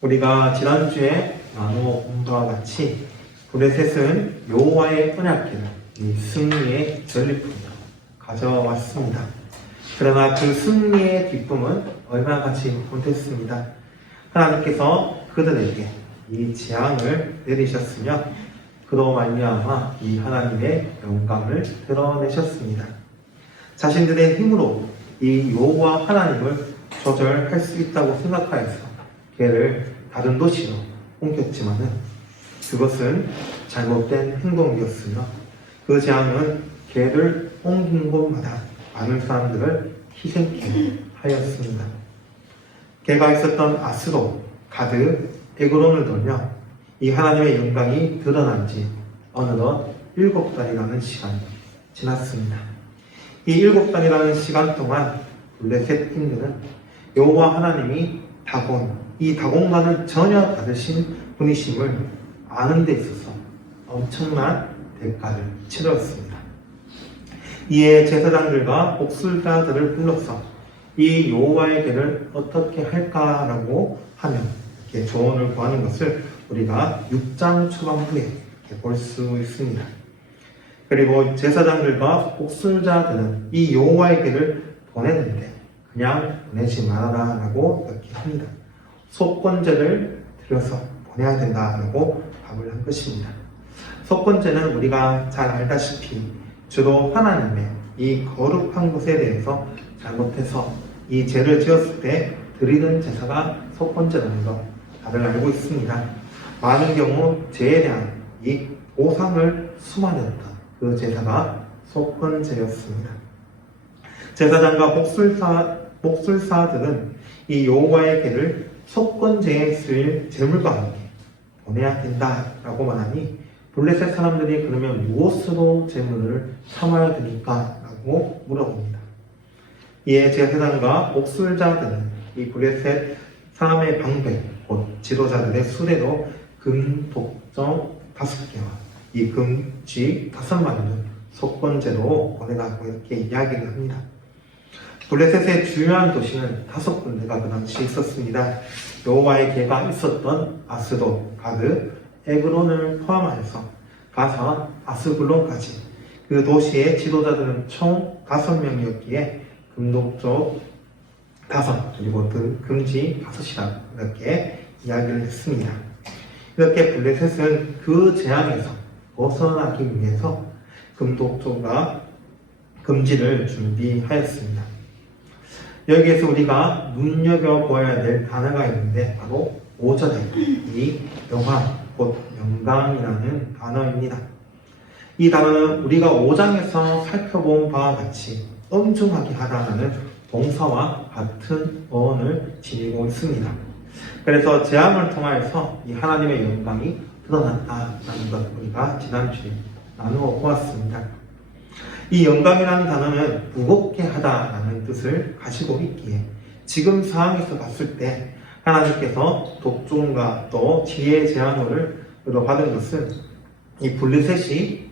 우리가 지난주에 나누어 본 바와 같이 블레셋은 여호와의 언약궤를 이 승리의 전리품으로 가져왔습니다. 그러나 그 승리의 기쁨은 얼마 가지 못했습니다. 하나님께서 그들에게 이 재앙을 내리셨으며 그로 말미암아 이 하나님의 영광을 드러내셨습니다. 자신들의 힘으로 이 여호와 하나님을 조절할 수 있다고 생각하여서 걔를 다른 도시로 옮겼지만은 그것은 잘못된 행동이었으며 그 재앙은 걔를 옮긴 곳마다 많은 사람들을 희생케 하였습니다. 걔가 있었던 아스도, 가드, 에그론을 돌며 이 하나님의 영광이 드러난 지 어느덧 7달이라는 시간이 지났습니다. 이 7달이라는 시간 동안 블레셋 인들은 여호와 하나님이 이 다곤과는 전혀 다르신 분이심을 아는 데 있어서 엄청난 대가를 치렀습니다. 이에 제사장들과 목술자들을 불러서 이 여호와의 궤를 어떻게 할까라고 하며 이렇게 조언을 구하는 것을 우리가 6장 초반부에 볼 수 있습니다. 그리고 제사장들과 목술자들은 이 여호와의 궤를 보냈는데 그냥 보내지 말아라라고 이렇게 합니다. 속건제를 드려서 보내야 된다라고 답을 한 것입니다. 속건제는 우리가 잘 알다시피 주로 하나님의 이 거룩한 것에 대해서 잘못해서 이 죄를 지었을 때 드리는 제사가 속건제라는 것 다들 알고 있습니다. 많은 경우 죄에 대한 이 보상을 수반했던 그 제사가 속건제였습니다. 제사장과 목술사들은 이 여호와의 궤를 속건제에 쓰일 제물과 함께 보내야 된다라고 말하니 블레셋 사람들이 그러면 무엇으로 제물을 삼아야 되니까? 라고 물어봅니다. 이에 제사장과 목술자들은 이 블레셋 사람의 방배, 곧 지도자들의 수레로 금 독점 5개와 이 금쥐 5마리를 속건제로 보내라고 이렇게 이야기를 합니다. 블레셋의 주요한 도시는 5군데가 그 당시 있었습니다. 여호와의 궤가 있었던 아스도, 가드, 에그론을 포함하여서 가사, 아스글론까지 그 도시의 지도자들은 총 5명이었기에 금독조 5, 그리고 금지 5이라고 이렇게 이야기를 했습니다. 이렇게 블레셋은 그 재앙에서 벗어나기 위해서 금독조가 금지를 준비하였습니다. 여기에서 우리가 눈여겨보아야 될 단어가 있는데 바로 5절에 이 영화, 곧 영광이라는 단어입니다. 이 단어는 우리가 5장에서 살펴본 바와 같이 엄중하게 하다라는 동사와 같은 어원을 지니고 있습니다. 그래서 재앙을 통하여서 이 하나님의 영광이 드러났다라는 것 우리가 지난주에 나누어 보았습니다. 이 영광이라는 단어는 무겁게 하다라는 뜻을 가지고 있기에 지금 상황에서 봤을 때 하나님께서 독종과 또 지혜의 재앙을 받은 것은 이 블레셋이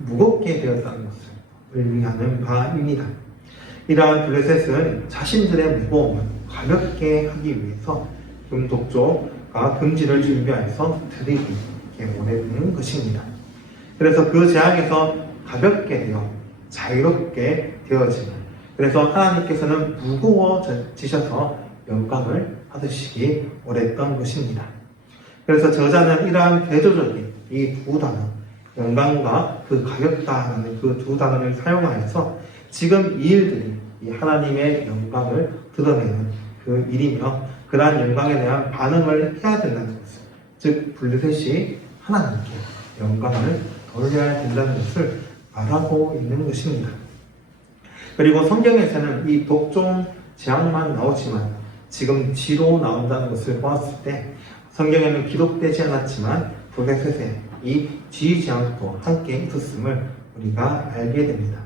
무겁게 되었다는 것을 의미하는 바입니다. 이러한 블레셋은 자신들의 무거움을 가볍게 하기 위해서 금독조가 금지를 준비하여서 드리기 이렇게 보내는 것입니다. 그래서 그 재앙에서 가볍게 되어 자유롭게 되어지는, 그래서 하나님께서는 무거워지셔서 영광을 받으시기 원했던 것입니다. 그래서 저자는 이러한 대조적인 이 두 단어, 영광과 그 가볍다라는 그 두 단어를 사용하여서 지금 이 일들이 이 하나님의 영광을 드러내는 그 일이며 그러한 영광에 대한 반응을 해야 된다는 것을, 즉 블레셋이 하나님께 영광을 돌려야 된다는 것을 말하고 있는 것입니다. 그리고 성경에서는 이 독종 재앙만 나오지만 지금 쥐로 나온다는 것을 보았을 때 성경에는 기록되지 않았지만 블레셋에 이 쥐 재앙도 함께 있었음을 우리가 알게 됩니다.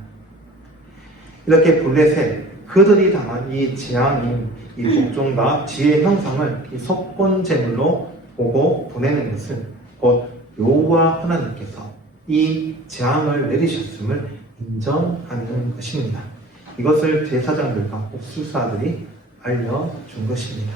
이렇게 블레셋, 그들이 당한 이 재앙인 이 독종과 쥐의 형상을 이 속건제물로 보고 보내는 것은 곧 여호와 하나님께서 이 재앙을 내리셨음을 인정하는 것입니다. 이것을 제사장들과 옥수사들이 알려준 것입니다.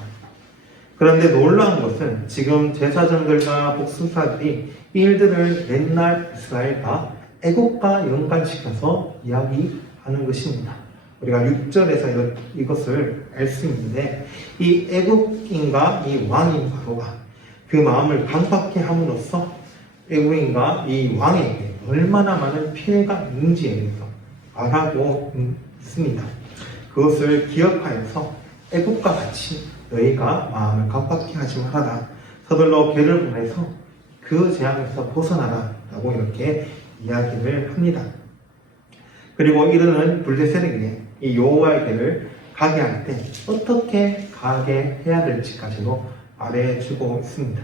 그런데 놀라운 것은 지금 제사장들과 복수사들이 이 일들을 옛날 이스라엘과 애국과 연관시켜서 이야기하는 것입니다. 우리가 6절에서 이것을 알 수 있는데, 이 애국인과 이 왕인 바로가 그 마음을 강팍해 함으로써 애국인과 이 왕에게 얼마나 많은 피해가 있는지에 대해서 말하고 있습니다. 그것을 기억하여서 애국과 같이 너희가 마음을 강팍해 하지 말아라. 서둘러 괴를 보내서 그 재앙에서 벗어나라. 라고 이렇게 이야기를 합니다. 그리고 이르는 블레셋에게 이 여호와의 궤를 가게 할 때 어떻게 가게 해야 될지까지도 말해주고 있습니다.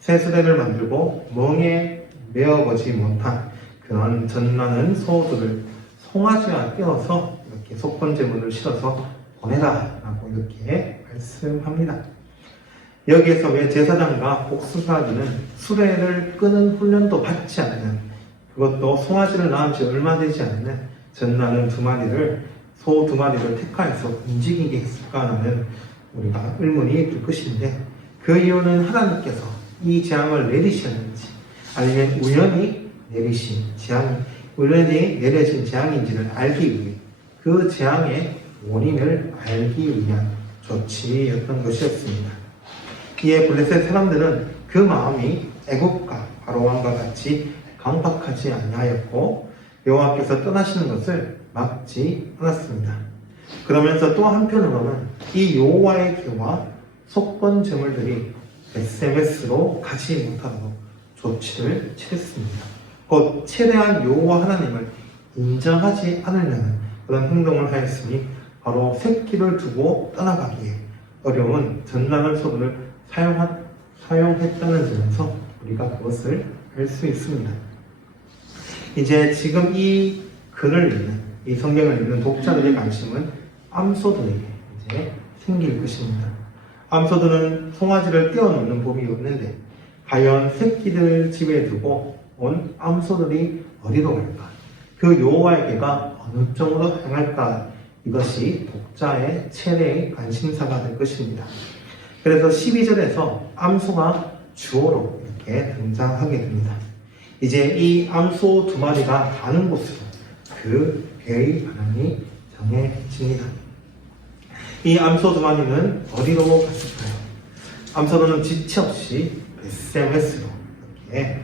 새 수레를 만들고 멍에 메어보지 못한 그런 전나는 소들을 송아지와 떼어서 이렇게 속건제물을 실어서 보내라 라고 이렇게 말씀합니다. 여기에서 왜 제사장과 복수사들은 수레를 끄는 훈련도 받지 않는, 그것도 송아지를 낳은 지 얼마 되지 않는 전나는 소 2마리를 택하여서 움직이게 했을까라는 우리가 의문이 들 것인데, 그 이유는 하나님께서 이 재앙을 내리셨는지 아니면 우연히 내려진 재앙인지를 알기 위해 그 재앙의 원인을 알기 위한 조치였던 것이었습니다. 이에 블레셋 사람들은 그 마음이 애국과 바로왕과 같이 강박하지 아니하였고 여호와께서 떠나시는 것을 막지 않았습니다. 그러면서 또 한편으로는 이 여호와의 궤와 속건 제물들이 베세메스로 가지 못하도록 조치를 취했습니다. 곧 최대한 여호와 하나님을 인정하지 않으려는 그런 행동을 하였으니 바로 새끼를 두고 떠나가기에 어려운 전나는 소들을 사용했다는 점에서 우리가 그것을 알 수 있습니다. 이제 지금 이 글을 읽는, 이 성경을 읽는 독자들의 관심은 암소들에게 이제 생길 것입니다. 암소들은 송아지를 떼어놓는 법이 없는데 과연 새끼들 집에 두고 온 암소들이 어디로 갈까? 그 여호와의 궤가 어느 쪽으로 향할까? 이것이 독자의 최대의 관심사가 될 것입니다. 그래서 12절에서 암소가 주어로 이렇게 등장하게 됩니다. 이제 이 암소 2마리가 가는 곳으로 그 궤의 방향이 정해집니다. 이 암소 2마리는 어디로 갔을까요? 암소들은 지체 없이 베세메스로 이렇게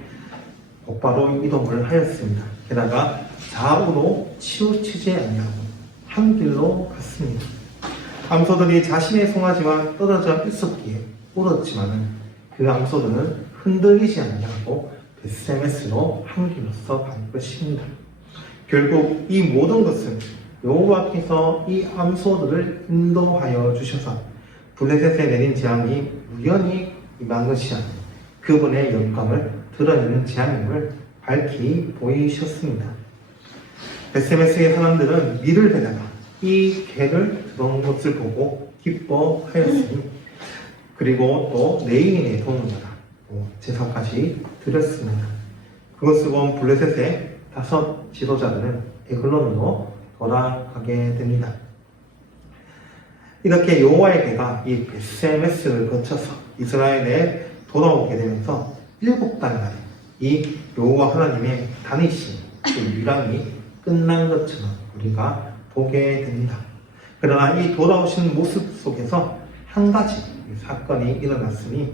곧바로 이동을 하였습니다. 게다가 좌우로 치우치지 아니하고 한 길로 갔습니다. 암소들이 자신의 송아지와 떨어져 있었기에 울었지만 그 암소들은 흔들리지 아니하고 베세메스로 한 길로서 간 것입니다. 결국 이 모든 것은 여호와께서 이 암소들을 인도하여 주셔서 블레셋에 내린 재앙이 우연히 임한 것이 아닌 그분의 영광을 드러내는 재앙임을 밝히 보이셨습니다. 베세메스의 사람들은 밀을 대다가 이 궤를 들어온 것을 보고 기뻐하였으니 그리고 또 레위인의 도움을 받아 제사까지 드렸습니다. 그것을 본 블레셋의 5 지도자들은 에글론으로 돌아가게 됩니다. 이렇게 여호와의 궤가 이 베세메스를 거쳐서 이스라엘에 돌아오게 되면서 7달 만에 이 여호와 하나님의 다니심, 그 유랑이 끝난 것처럼 우리가 보게 됩니다. 그러나 이 돌아오신 모습 속에서 한 가지 사건이 일어났으니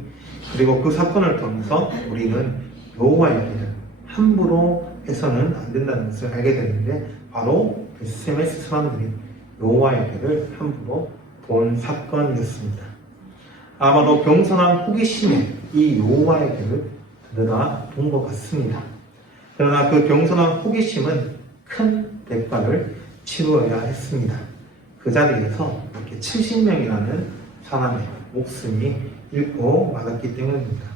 그리고 그 사건을 통해서 우리는 여호와의 궤를 함부로 해서는 안 된다는 것을 알게 되는데 바로 베세메스 사람들이 여호와의 궤를 함부로 본 사건이었습니다. 아마도 겸손한 호기심에 이 여호와의 궤를 들여다 본 것 같습니다. 그러나 그 겸손한 호기심은 큰 대가를 치루어야 했습니다. 그 자리에서 이렇게 70명이라는 사람의 목숨이 잃고 말았기 때문입니다.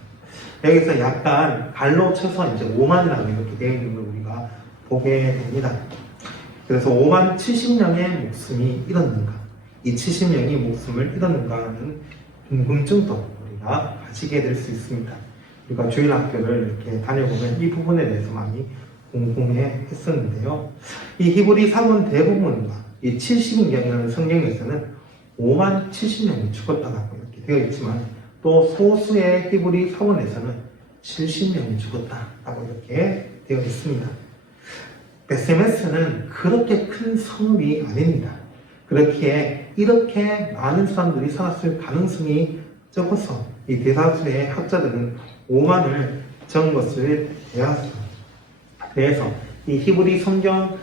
여기서 약간 갈로 쳐서 이제 5만이라고 이렇게 되어 있는 걸 우리가 보게 됩니다. 그래서 5만 70명의 목숨이 잃었는가, 이 70명이 목숨을 잃었는가 하는 궁금증도 우리가 가지게 될 수 있습니다. 우리가 주일학교를 이렇게 다녀보면 이 부분에 대해서 많이 궁금해 했었는데요. 이 히브리 사본 대부분과 이 70인경이라는 성경에서는 5만 70명이 죽었다고 이렇게 되어 있지만 또 소수의 히브리 사원에서는 70명이 죽었다라고 이렇게 되어 있습니다. 베세메스는 그렇게 큰 성읍이 아닙니다. 이렇게 많은 사람들이 살았을 가능성이 적어서 이 대다수의 학자들은 5만을 적은 것을 대해서 이 히브리 성경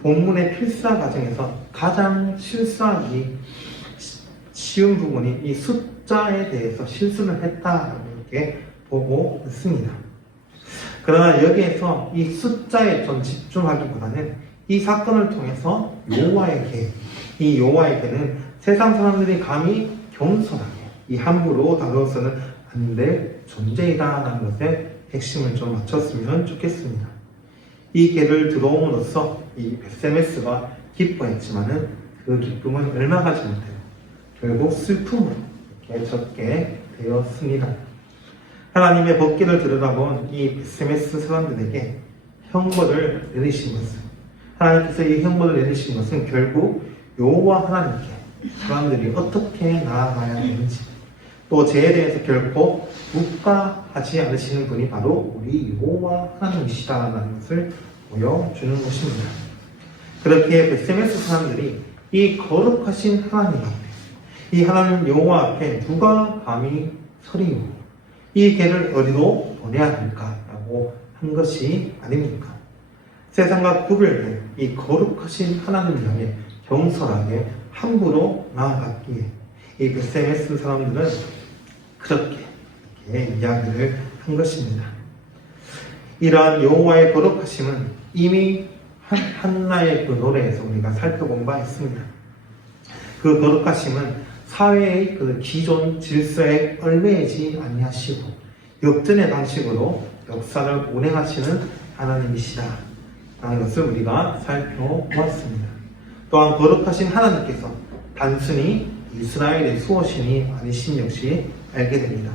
본문의 필사 과정에서 가장 실수하기 쉬운 부분이 이 숫자에 대해서 실수를 했다라고 이렇게 보고 있습니다. 그러나 여기에서 이 숫자에 좀 집중하기보다는 이 사건을 통해서 이 여호와에게는 세상 사람들이 감히 겸손하게 이 함부로 다루어서는 안 될 존재이다라는 것에 핵심을 좀 맞췄으면 좋겠습니다. 이 계를 들어옴으로써 이 베세메스가 기뻐했지만은 그 기쁨은 얼마 가지 못해요. 결국 슬픔으로 이렇게 적게 되었습니다. 하나님의 법궤를 들여다본 이 베세메스 사람들에게 형벌을 내리신 것은, 하나님께서 이 형벌을 내리신 것은 결국 여호와 하나님께 사람들이 어떻게 나아가야 되는지, 또 죄에 대해서 결코 묵과하지 않으시는 분이 바로 우리 여호와 하나님이시다라는 것을 보여주는 것입니다. 그렇게 베세메스 사람들이 이 거룩하신 하나님 앞에, 이 하나님 여호와 앞에 누가 감히 서리요, 이 개를 어디로 보내야 할까라고 한 것이 아닙니까? 세상과 구별된 이 거룩하신 하나님을 향해 경솔하게 함부로 나아갔기에 이 베세메스 사람들은 그렇게 이야기를 한 것입니다. 이러한 여호와의 거룩하심은 이미 한나의 그 노래에서 우리가 살펴본 바 있습니다. 그 거룩하심은 사회의 그 기존 질서에 얽매이지 아니하시고 역전의 방식으로 역사를 운행하시는 하나님이시다 라는 것을 우리가 살펴보았습니다. 또한 거룩하신 하나님께서 단순히 이스라엘의 수호신이 아니신 역시 알게 됩니다.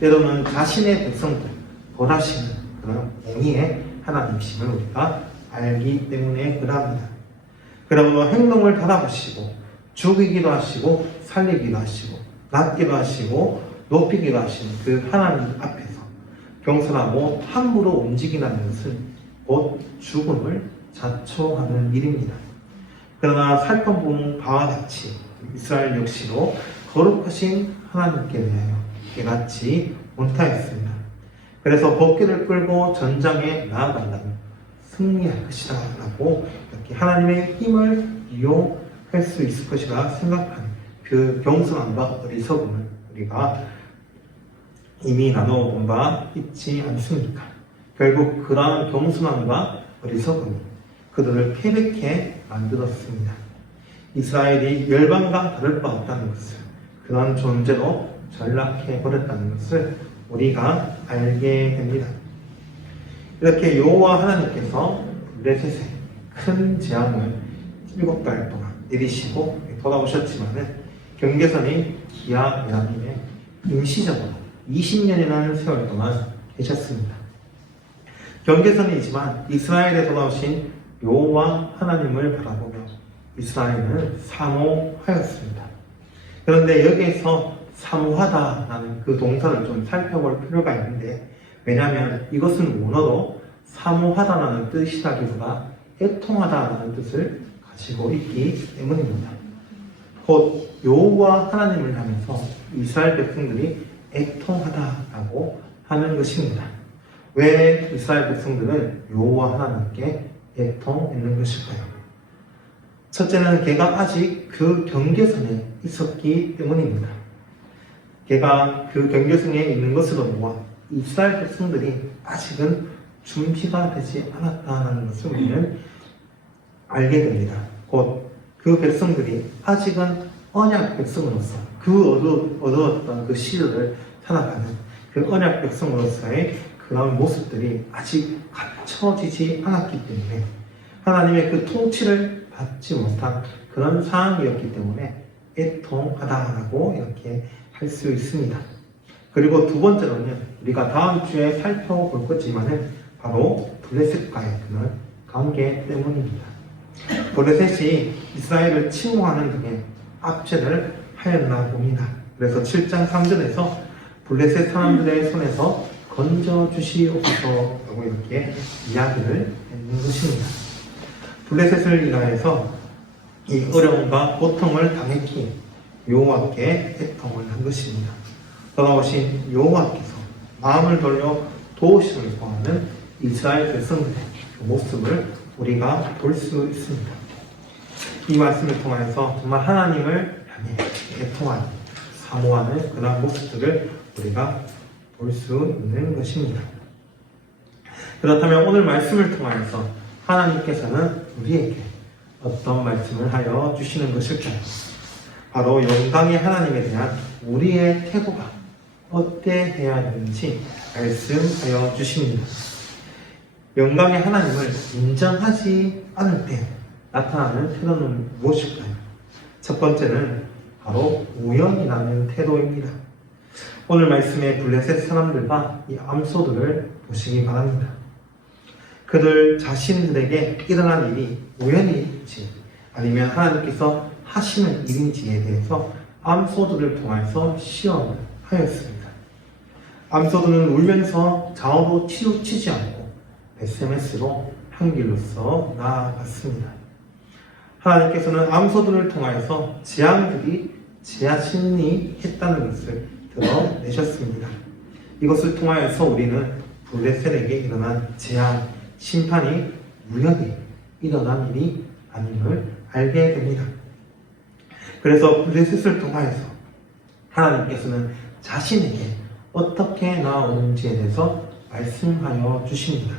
때로는 자신의 백성들 벌하시는 그런 공의의 하나님이심을 우리가 알기 때문에 그러합니다. 그러므로 행동을 바라보시고 죽이기도 하시고 살리기도 하시고 낮기도 하시고 높이기도 하시는 그 하나님 앞에서 경솔하고 함부로 움직이라는 것은 곧 죽음을 자초하는 일입니다. 그러나 살펴본 바와 같이 이스라엘 역시도 거룩하신 하나님께 대하여 깨닫지 못하였습니다. 그래서 법궤를 끌고 전장에 나아간다면 승리할 것이다 라고 이렇게 하나님의 힘을 이용할 수 있을 것이라 생각하는 그 경솔함과 어리석음을 우리가 이미 나눠본 바 있지 않습니까? 결국 그러한 경솔함과 어리석음이 그들을 패배케 만들었습니다. 이스라엘이 열방과 다를 바 없다는 것을, 그러한 존재로 전락해 버렸다는 것을 우리가 알게 됩니다. 이렇게 여호와 하나님께서 블레셋에 큰 재앙을 7달 동안 내리시고 돌아오셨지만은 경계선이 기아 메라림에 임시적으로 20년이라는 세월 동안 계셨습니다. 경계선이지만 이스라엘에 돌아오신 여호와 하나님을 바라보며 이스라엘은 사모하였습니다. 그런데 여기에서 사모하다라는 그 동사를 좀 살펴볼 필요가 있는데, 왜냐하면 이것은 원어로 사모하다라는 뜻이라기보다 애통하다라는 뜻을 가지고 있기 때문입니다. 곧 여호와 하나님을 향해서 이스라엘 백성들이 애통하다라고 하는 것입니다. 왜 이스라엘 백성들은 여호와 하나님께 애통했는 것일까요? 첫째는 걔가 아직 그 경계선에 있었기 때문입니다. 걔가 그 경계선에 있는 것으로 보아 이스라엘 백성들이 아직은 준비가 되지 않았다는 것을 우리는 알게 됩니다. 곧 그 백성들이 아직은 언약 백성으로서 그 얻었던 그 시절을 살아가는 그 언약 백성으로서의 그런 모습들이 아직 갖춰지지 않았기 때문에 하나님의 그 통치를 받지 못한 그런 상황이었기 때문에 애통하다라고 이렇게 할 수 있습니다. 그리고 두 번째로는 우리가 다음 주에 살펴볼 거지만은 바로 블레셋과의 그런 관계 때문입니다. 블레셋이 이스라엘을 침공하는 등의 압제를 하였나 봅니다. 그래서 7장 3절에서 블레셋 사람들의 손에서 건져주시옵소서라고 이렇게 이야기를 했는 것입니다. 블레셋을 인하여서 이 어려움과 고통을 당했기에 여호와께 애통을 한 것입니다. 돌아오신 여호와께서 마음을 돌려 도우심을 구하는 이스라엘 백성들의 그 모습을 우리가 볼 수 있습니다. 이 말씀을 통해서 정말 하나님을 향해 애통하는, 사모하는 그런 모습들을 우리가 볼 수 있는 것입니다. 그렇다면 오늘 말씀을 통해서 하나님께서는 우리에게 어떤 말씀을 하여 주시는 것일까요? 바로 영광의 하나님에 대한 우리의 태도가 어때해야 하는지 말씀하여 주십니다. 영광의 하나님을 인정하지 않을 때 나타나는 태도는 무엇일까요? 첫 번째는 바로 우연이라는 태도입니다. 오늘 말씀의 블레셋 사람들과 이 암소들을 보시기 바랍니다. 그들 자신들에게 일어난 일이 우연인지 아니면 하나님께서 하시는 일인지에 대해서 암소들을 통해서 시험을 하였습니다. 암소들은 울면서 좌우로 치우치지 않고 SMS로 한 길로서 나아갔습니다. 하나님께서는 암소들을 통하여서 재앙들이 제 자신이 했다는 것을 드러내셨습니다. 이것을 통하여서 우리는 블레셋에게 일어난 재앙, 심판이 우연히 일어난 일이 아님을 알게 됩니다. 그래서 블레셋을 통하여서 하나님께서는 자신에게 어떻게 나오는지에 대해서 말씀하여 주십니다.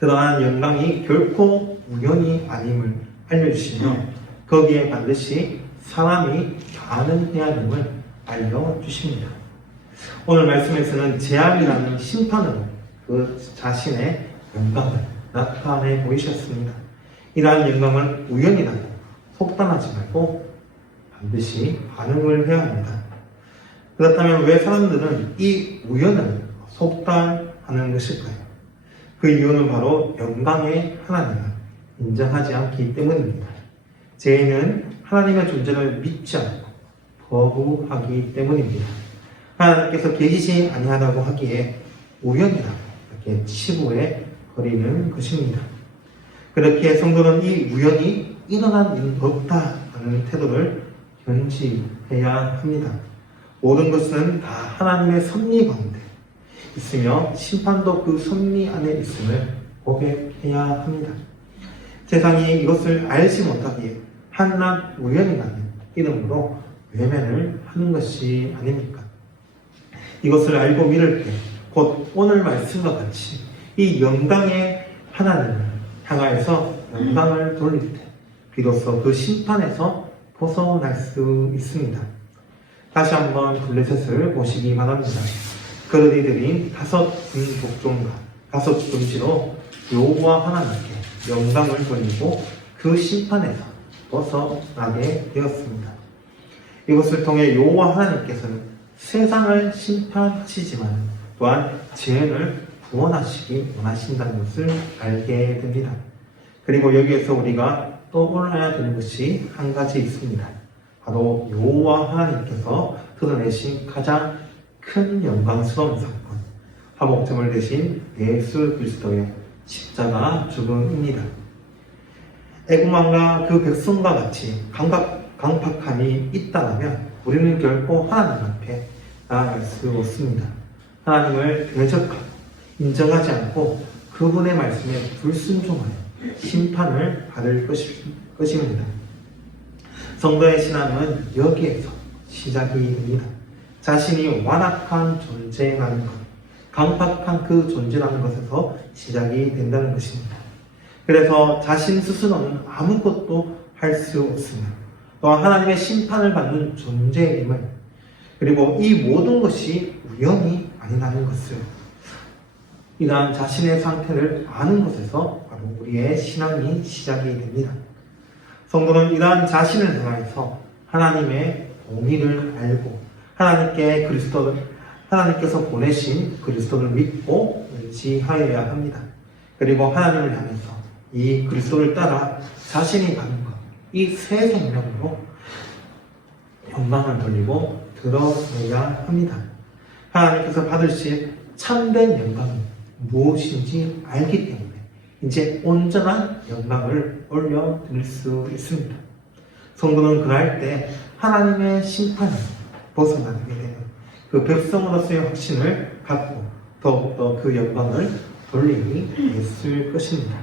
그러한 영광이 결코 우연이 아님을 알려주시며 거기에 반드시 사람이 가능해야 함을 알려주십니다. 오늘 말씀에서는 재앙이라는 심판으로 그 자신의 영광을 나타내 보이셨습니다. 이러한 영광을 우연이라고 속단하지 말고 반드시 반응을 해야 합니다. 그렇다면 왜 사람들은 이 우연을 속단하는 것일까요? 그 이유는 바로 영광의 하나님을 인정하지 않기 때문입니다. 죄인은 하나님의 존재를 믿지 않고 거부하기 때문입니다. 하나님께서 계시지 아니하다고 하기에 우연이라고 이렇게 치부해 버리는 것입니다. 그렇게 성도는 이 우연이 일어난 일은 없다는 태도를 견지해야 합니다. 모든 것은 다 하나님의 섭리 가운데 있으며 심판도 그 섭리 안에 있음을 고백해야 합니다. 세상이 이것을 알지 못하기에 한낱 우연이라는 이름으로 외면을 하는 것이 아닙니까? 이것을 알고 믿을 때 곧 오늘 말씀과 같이 이 영광의 하나님을 향하여서 영광을 돌릴 때 비로소 그 심판에서 벗어날 수 있습니다. 다시 한번 블레셋을 보시기 바랍니다. 그런 이들이 5 복종과 5 금지로 여호와 하나님께 영광을 돌리고 그 심판에서 벗어나게 되었습니다. 이것을 통해 여호와 하나님께서는 세상을 심판하시지만 또한 죄인을 구원하시기 원하신다는 것을 알게 됩니다. 그리고 여기에서 우리가 떠올라야 되는 것이 한 가지 있습니다. 바로 여호와 하나님께서 드러내신 가장 큰 영광스러운 사건, 화목제물 대신 예수 그리스도의 십자가 죽음입니다. 애굽왕과 그 백성과 같이 강팍함이 있다면 우리는 결코 하나님 앞에 나아갈 수 없습니다. 하나님을 대적하고 인정하지 않고 그분의 말씀에 불순종하여 심판을 받을 것입니다. 성도의 신앙은 여기에서 시작이 됩니다. 자신이 완악한 존재라는 것, 강팍한 그 존재라는 것에서 시작이 된다는 것입니다. 그래서 자신 스스로는 아무것도 할 수 없습니다. 또한 하나님의 심판을 받는 존재임을, 그리고 이 모든 것이 우연이 아니라는 것을, 이러한 자신의 상태를 아는 것에서 바로 우리의 신앙이 시작이 됩니다. 성도는 이러한 자신을 향해서 하나님의 공의를 알고 하나님께서 보내신 그리스도를 믿고 의지하여야 합니다. 그리고 하나님을 향해서 이 그리스도를 따라 자신이 가는 것, 이 새 생명으로 영광을 돌리고 드러내야 합니다. 하나님께서 받으실 참된 영광이 무엇인지 알기 때문에 이제 온전한 영광을 올려드릴 수 있습니다. 성도는 그럴 때 하나님의 심판을 벗어나게 되는 그 백성으로서의 확신을 갖고 더욱더 그 영광을 돌리게 됐을 것입니다.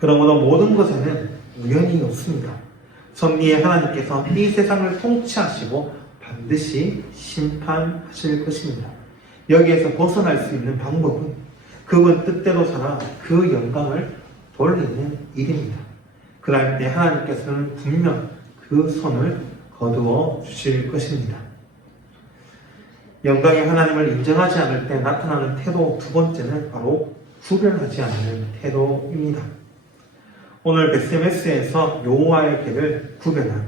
그러므로 모든 것에는 우연이 없습니다. 섭리의 하나님께서 이 세상을 통치하시고 반드시 심판하실 것입니다. 여기에서 벗어날 수 있는 방법은 그분 뜻대로 살아 그 영광을 돌리는 일입니다. 그럴 때 하나님께서는 분명 그 손을 거두어 주실 것입니다. 영광의 하나님을 인정하지 않을 때 나타나는 태도 두 번째는 바로 구별하지 않는 태도입니다. 오늘 베스메스에서 여호와의 궤를 구별한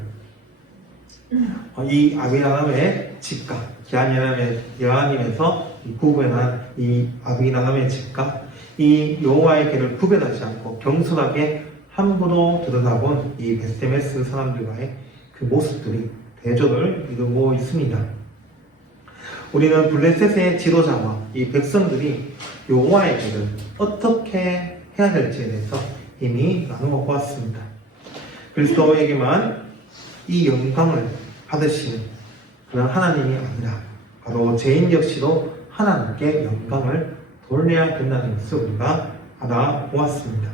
이 아비나답의 집과 기한이라는 여호와님에서 구별한 이 아비나답의 집과 이 여호와의 궤를 구별하지 않고 겸손하게 함부로 들여다본 이 베스메스 사람들과의 그 모습들이 대조를 이루고 있습니다. 우리는 블레셋의 지도자와 이 백성들이 여호와의 궤를 어떻게 해야 될지에 대해서 이미 나누어 보았습니다. 그리스도에게만 이 영광을 받으시는 그런 하나님이 아니라 바로 죄인 역시도 하나님께 영광을 돌려야 된다는 것을 우리가 알아보았습니다.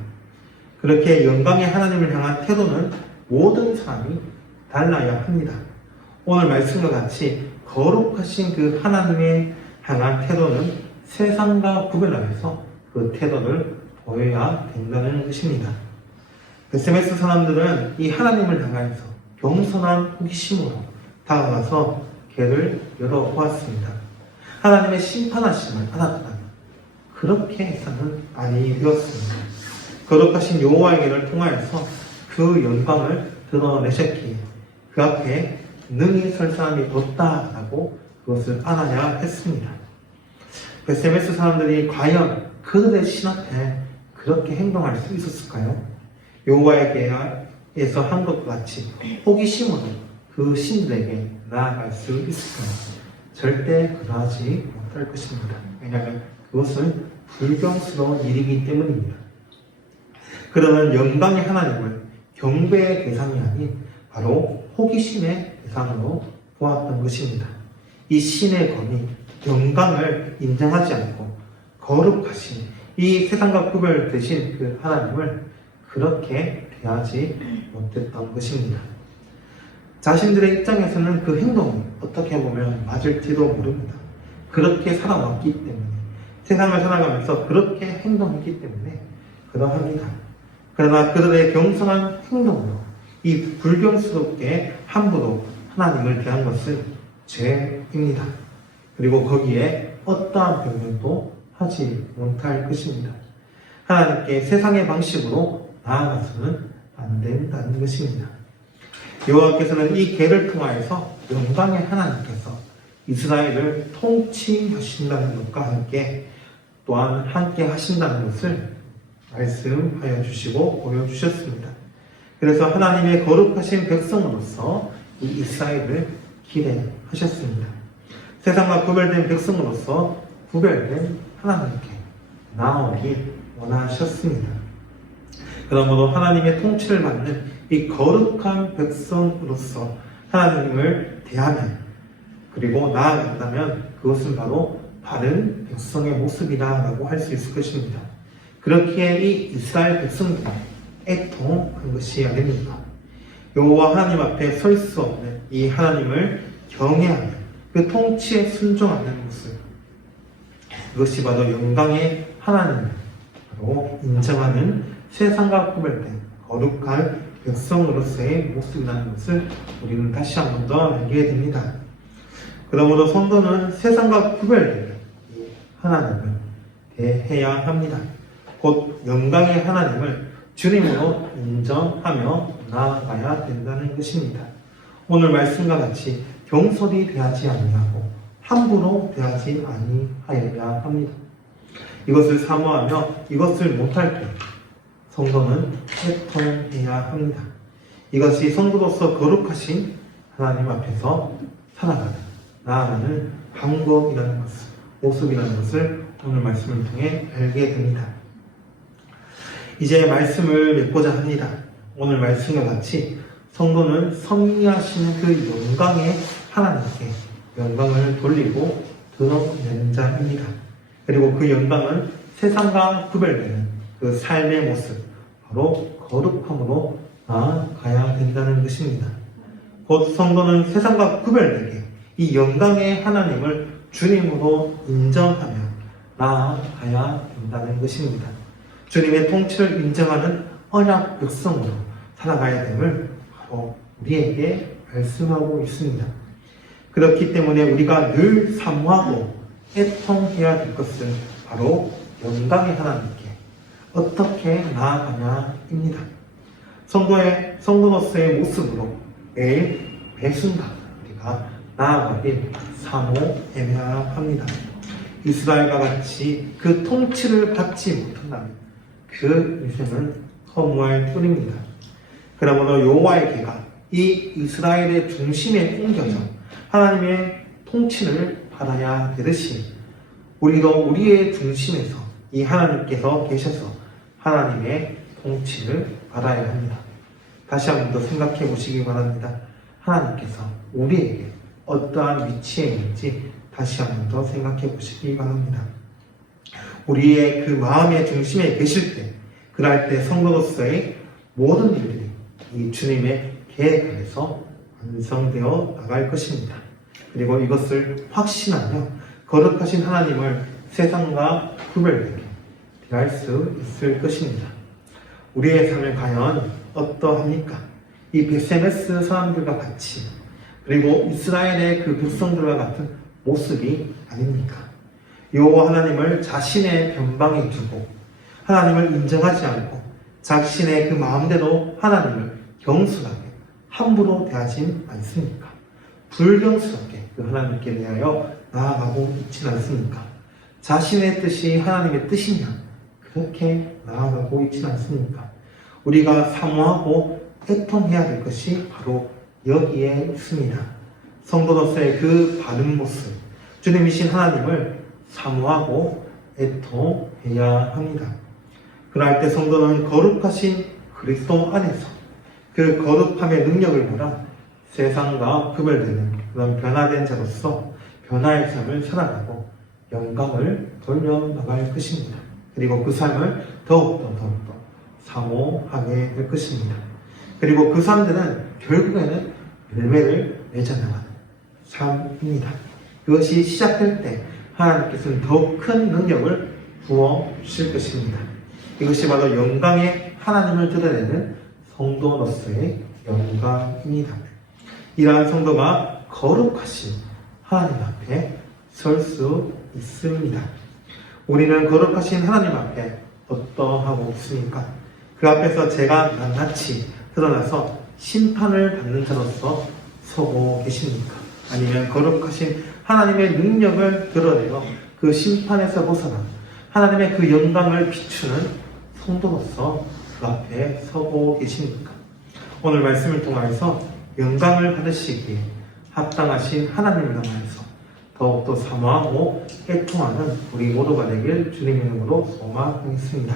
그렇게 영광의 하나님을 향한 태도는 모든 사람이 달라야 합니다. 오늘 말씀과 같이 거룩하신 그 하나님의 향한 태도는 세상과 구별하면서 그 태도를 보여야 된다는 것입니다. 베스메스 사람들은 이 하나님을 향하여서 겸손한 호기심으로 다가가서 궤를 열어보았습니다. 하나님의 심판하심을 알았다면 그렇게 해서는 아니 되었습니다. 거룩하신 여호와의 궤를 통하여서 그 영광을 드러내셨기에 그 앞에 능히 설 사람이 없다라고 그것을 알아야 했습니다. 베스메스 사람들이 과연 그들의 신 앞에 그렇게 행동할 수 있었을까요? 여호와의 궤에서 한 것과 같이 호기심으로 그 신들에게 나아갈 수 있을까요? 절대 그러하지 못할 것입니다. 왜냐하면 그것은 불경스러운 일이기 때문입니다. 그러는 영광의 하나님을 경배의 대상이 아닌 바로 호기심의 대상으로 보았던 것입니다. 이 신의 검이 영광을 인정하지 않고 거룩하신 이 세상과 구별되신 그 하나님을 그렇게 대하지 못했던 것입니다. 자신들의 입장에서는 그 행동이 어떻게 보면 맞을지도 모릅니다. 그렇게 살아왔기 때문에 세상을 살아가면서 그렇게 행동했기 때문에 그러합니다. 그러나 그들의 겸손한 행동으로 이 불경스럽게 함부로 하나님을 대한 것은 죄입니다. 그리고 거기에 어떠한 변명도 하지 못할 것입니다. 하나님께 세상의 방식으로 나아가서는 안 된다는 것입니다. 여호와께서는 이 궤를 통하여서 영광의 하나님께서 이스라엘을 통치하신다는 것과 함께 또한 함께 하신다는 것을 말씀하여 주시고 보여주셨습니다. 그래서 하나님의 거룩하신 백성으로서 이 이스라엘을 기대하셨습니다. 세상과 구별된 백성으로서 구별된 하나님께 나오길 원하셨습니다. 그러므로 하나님의 통치를 받는 이 거룩한 백성으로서 하나님을 대하면 그리고 나아간다면 그것은 바로 바른 백성의 모습이다라고 할 수 있을 것입니다. 그렇기에 이 이스라엘 백성들이 애통한 것이 아닙니까? 여호와 하나님 앞에 설 수 없는 이 하나님을 경외하며 그 통치에 순종하는 모습, 그것이 바로 영광의 하나님을 바로 인정하는 세상과 구별된 거룩한 백성으로서의 모습이라는 것을 우리는 다시 한 번 더 알게 됩니다. 그러므로 성도는 세상과 구별된 하나님을 대해야 합니다. 곧 영광의 하나님을 주님으로 인정하며 나아가야 된다는 것입니다. 오늘 말씀과 같이 경솔히 대하지 아니하고 함부로 대하지 아니하여야 합니다. 이것을 사모하며 이것을 못할 때 성도는 애통해야 합니다. 이것이 성도로서 거룩하신 하나님 앞에서 살아가는, 나아가는 방법이라는 것을, 모습이라는 것을 오늘 말씀을 통해 알게 됩니다. 이제 말씀을 맺고자 합니다. 오늘 말씀과 같이 성도는 선미하시는 그 영광의 하나님께 영광을 돌리고 드러내는 자입니다. 그리고 그 영광은 세상과 구별되는 그 삶의 모습, 바로 거룩함으로 나아가야 된다는 것입니다. 곧 성도는 세상과 구별되게 이 영광의 하나님을 주님으로 인정하며 나아가야 된다는 것입니다. 주님의 통치를 인정하는 언약 백성으로 살아가야 됨을 바로 우리에게 말씀하고 있습니다. 그렇기 때문에 우리가 늘 사모하고 애통해야 될 것은 바로 영광의 하나님께 어떻게 나아가냐입니다. 성도로서의 모습으로 매일 매순간 우리가 나아가길 사모해야 합니다. 이스라엘과 같이 그 통치를 받지 못한다면 그 인생은 허무할 뿐입니다. 그러므로 여호와의 계가 이 이스라엘의 중심에 옮겨져 하나님의 통치를 받아야 되듯이 우리도 우리의 중심에서 이 하나님께서 계셔서 하나님의 통치를 받아야 합니다. 다시 한 번 더 생각해 보시기 바랍니다. 하나님께서 우리에게 어떠한 위치에 있는지 다시 한 번 더 생각해 보시기 바랍니다. 우리의 그 마음의 중심에 계실 때, 그럴 때 성도로서의 모든 일들이 이 주님의 계획 안에서 완성되어 나갈 것입니다. 그리고 이것을 확신하며 거룩하신 하나님을 세상과 구별되게 대할 수 있을 것입니다. 우리의 삶은 과연 어떠합니까? 이 베세메스 사람들과 같이, 그리고 이스라엘의 그 백성들과 같은 모습이 아닙니까? 여호와 하나님을 자신의 변방에 두고 하나님을 인정하지 않고 자신의 그 마음대로 하나님을 경솔하게 함부로 대하진 않습니까? 불경스럽게 그 하나님께 대하여 나아가고 있진 않습니까? 자신의 뜻이 하나님의 뜻이냐? 그렇게 나아가고 있진 않습니까? 우리가 사모하고 애통해야 될 것이 바로 여기에 있습니다. 성도로서의 그 바른 모습, 주님이신 하나님을 사모하고 애통해야 합니다. 그럴 때 성도는 거룩하신 그리스도 안에서 그 거룩함의 능력을 보라 세상과 구별되는 그런 변화된 자로서 변화의 삶을 살아가고 영광을 돌려나갈 것입니다. 그리고 그 삶을 더욱더 사모하게 될 것입니다. 그리고 그 삶들은 결국에는 열매를 맺어나가는 삶입니다. 그것이 시작될 때 하나님께서는 더욱 큰 능력을 부어 주실 것입니다. 이것이 바로 영광의 하나님을 드러내는 성도로서의 영광입니다. 이러한 성도가 거룩하신 하나님 앞에 설 수 있습니다. 우리는 거룩하신 하나님 앞에 어떠하고 있습니까? 그 앞에서 제가 낱낱이 드러나서 심판을 받는 자로서 서고 계십니까? 아니면 거룩하신 하나님의 능력을 드러내어 그 심판에서 벗어나 하나님의 그 영광을 비추는 성도로서 그 앞에 서고 계십니까? 오늘 말씀을 통하여서 영광을 받으시기에 합당하신 하나님을 향하여서 더욱더 사모하고 애통하는 우리 모두가 되길 주님의 이름으로 소망하겠습니다.